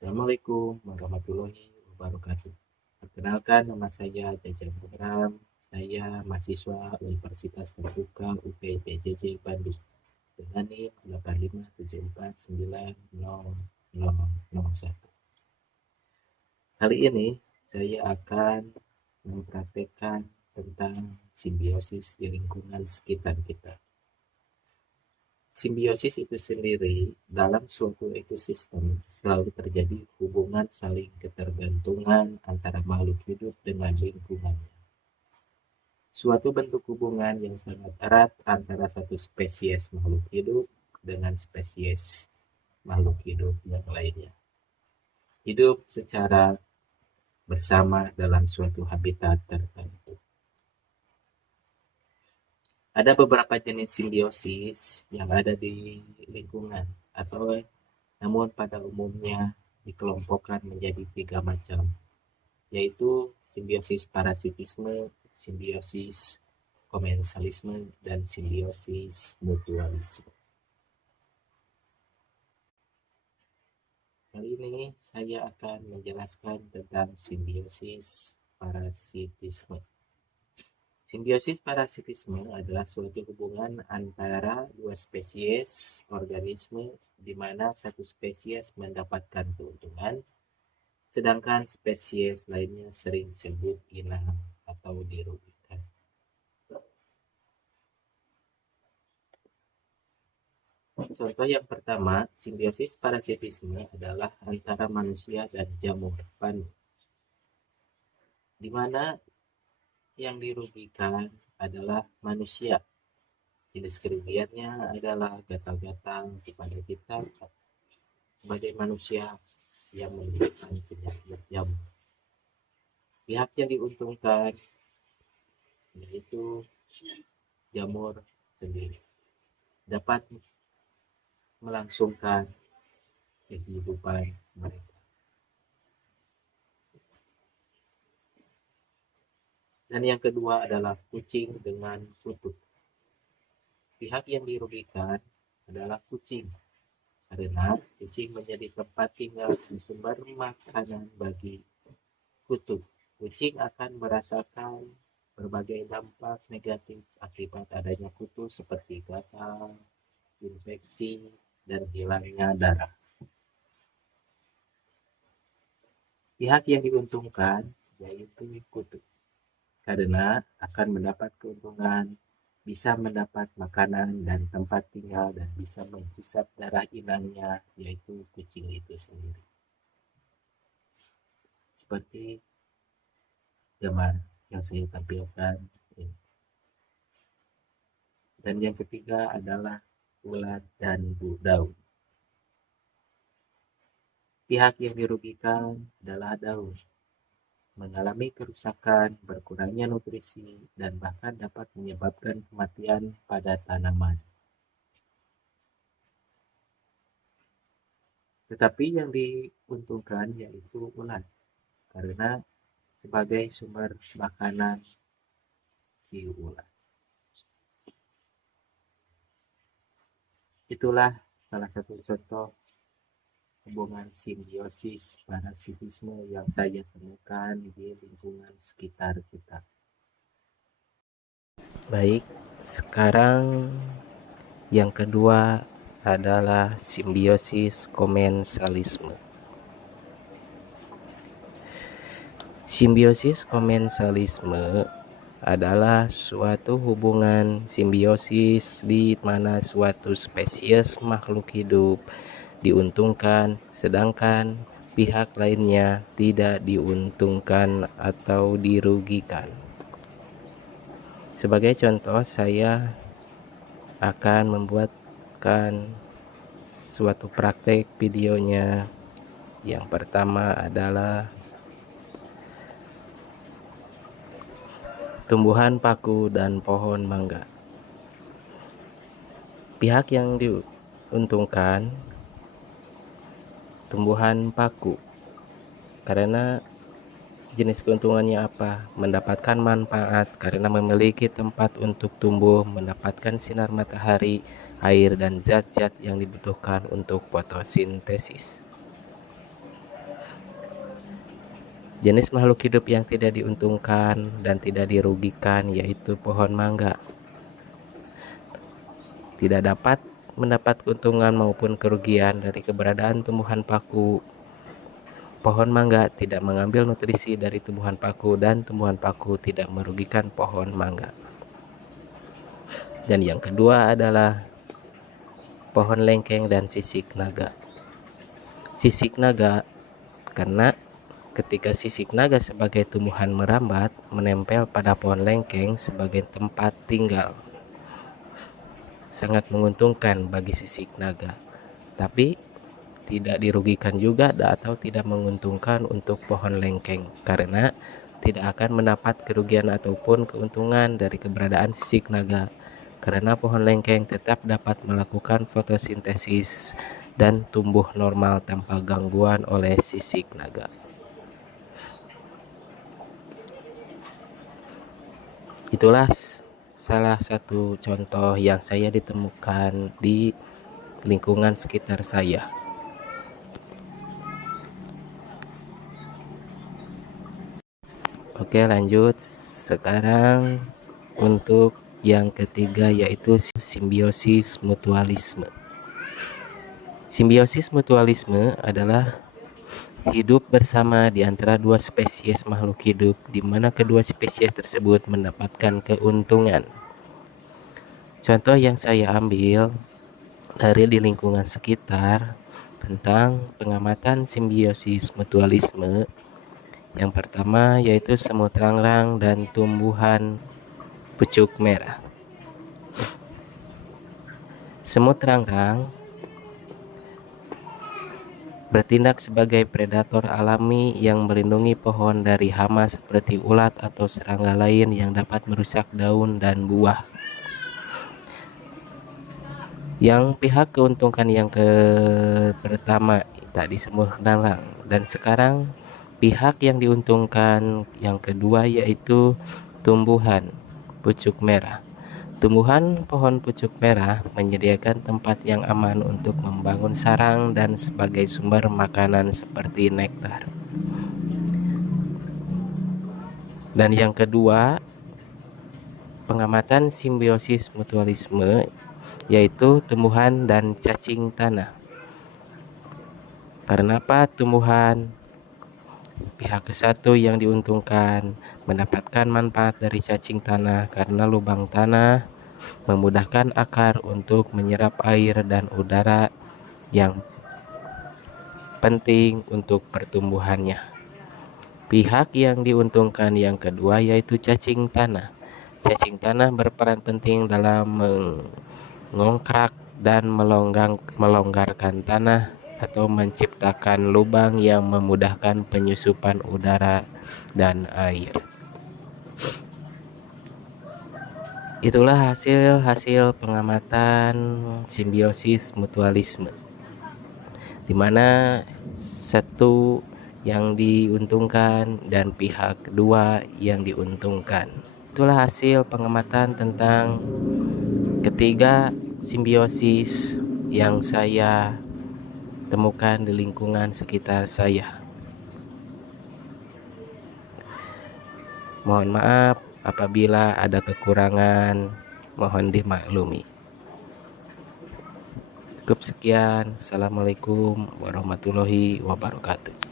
Assalamualaikum warahmatullahi wabarakatuh. Perkenalkan, nama saya Jajan Program. Saya mahasiswa Universitas Terbuka UPPJJ Bandung dengan NIM 857490001. Kali ini saya akan mempraktekkan tentang simbiosis di lingkungan sekitar kita. Simbiosis itu sendiri dalam suatu ekosistem selalu terjadi hubungan saling ketergantungan antara makhluk hidup dengan lingkungannya. Suatu bentuk hubungan yang sangat erat antara satu spesies makhluk hidup dengan spesies makhluk hidup yang lainnya. Hidup secara bersama dalam suatu habitat tertentu. Ada beberapa jenis simbiosis yang ada di lingkungan atau namun pada umumnya dikelompokkan menjadi 3 macam, yaitu simbiosis parasitisme, simbiosis komensalisme, dan simbiosis mutualisme. Kali ini saya akan menjelaskan tentang simbiosis parasitisme. Simbiosis parasitisme adalah suatu hubungan antara dua spesies organisme di mana satu spesies mendapatkan keuntungan, sedangkan spesies lainnya sering disebut inang atau dirugikan. Contoh yang pertama, simbiosis parasitisme adalah antara manusia dan jamur panu, di mana yang dirugikan adalah manusia. Jenis kerugiannya adalah gatal-gatal pada kita sebagai manusia yang menderita penyakit jamur. Pihak yang diuntungkan yaitu jamur sendiri dapat melangsungkan kehidupan mereka. Dan yang kedua adalah kucing dengan kutu. Pihak yang dirugikan adalah kucing, karena kucing menjadi tempat tinggal dan sumber makanan bagi kutu. Kucing akan merasakan berbagai dampak negatif akibat adanya kutu seperti gatal, infeksi, dan hilangnya darah. Pihak yang diuntungkan yaitu kutu, karena akan mendapat keuntungan, bisa mendapat makanan dan tempat tinggal, dan bisa menghisap darah inangnya, yaitu kucing itu sendiri. Seperti gambar yang saya tampilkan ini. Dan yang ketiga adalah ulat dan daun. Pihak yang dirugikan adalah daun, mengalami kerusakan, berkurangnya nutrisi, dan bahkan dapat menyebabkan kematian pada tanaman. Tetapi yang diuntungkan yaitu ulat, karena sebagai sumber makanan si ulat. Itulah salah satu contoh hubungan simbiosis parasitisme yang saya temukan di lingkungan sekitar kita. Baik, sekarang yang kedua adalah simbiosis komensalisme. Simbiosis komensalisme adalah suatu hubungan simbiosis di mana suatu spesies makhluk hidup diuntungkan, sedangkan pihak lainnya tidak diuntungkan atau dirugikan. Sebagai contoh, saya akan membuatkan suatu praktek videonya. Yang pertama adalah tumbuhan paku dan pohon mangga. Pihak yang diuntungkan tumbuhan paku, karena jenis keuntungannya apa? Mendapatkan manfaat karena memiliki tempat untuk tumbuh, mendapatkan sinar matahari, air, dan zat-zat yang dibutuhkan untuk fotosintesis. Jenis makhluk hidup yang tidak diuntungkan dan tidak dirugikan yaitu pohon mangga. Tidak dapat mendapat keuntungan maupun kerugian dari keberadaan tumbuhan paku. Pohon mangga tidak mengambil nutrisi dari tumbuhan paku dan tumbuhan paku tidak merugikan pohon mangga. Dan yang kedua adalah pohon lengkeng dan sisik naga. Sisik naga karena ketika sisik naga sebagai tumbuhan merambat menempel pada pohon lengkeng sebagai tempat tinggal, sangat menguntungkan bagi sisik naga, tapi tidak dirugikan juga atau tidak menguntungkan untuk pohon lengkeng karena tidak akan mendapat kerugian ataupun keuntungan dari keberadaan sisik naga karena pohon lengkeng tetap dapat melakukan fotosintesis dan tumbuh normal tanpa gangguan oleh sisik naga. Itulah salah satu contoh yang saya ditemukan di lingkungan sekitar saya. Oke, lanjut. Sekarang untuk yang ketiga yaitu simbiosis mutualisme. Simbiosis mutualisme adalah hidup bersama di antara dua spesies makhluk hidup di mana kedua spesies tersebut mendapatkan keuntungan. Contoh yang saya ambil dari di lingkungan sekitar tentang pengamatan simbiosis mutualisme. Yang pertama yaitu semut rangrang dan tumbuhan pucuk merah. Semut rangrang bertindak sebagai predator alami yang melindungi pohon dari hama seperti ulat atau serangga lain yang dapat merusak daun dan buah. Yang pihak keuntungan yang pertama tadi semut rangrang, dan sekarang pihak yang diuntungkan yang kedua yaitu tumbuhan pucuk merah. Tumbuhan pohon pucuk merah menyediakan tempat yang aman untuk membangun sarang dan sebagai sumber makanan seperti nektar. Dan yang kedua, pengamatan simbiosis mutualisme yaitu tumbuhan dan cacing tanah. Karena apa? Tumbuhan pihak ke satu yang diuntungkan mendapatkan manfaat dari cacing tanah karena lubang tanah memudahkan akar untuk menyerap air dan udara yang penting untuk pertumbuhannya. Pihak yang diuntungkan yang kedua yaitu cacing tanah. Cacing tanah berperan penting dalam mengongkrak dan melonggarkan tanah atau menciptakan lubang yang memudahkan penyusupan udara dan air. Itulah hasil pengamatan simbiosis mutualisme, di mana satu yang diuntungkan dan pihak kedua yang diuntungkan. Itulah hasil pengamatan tentang ketiga simbiosis yang saya temukan di lingkungan sekitar saya. Mohon maaf apabila ada kekurangan, mohon dimaklumi. Cukup sekian. Assalamualaikum warahmatullahi wabarakatuh.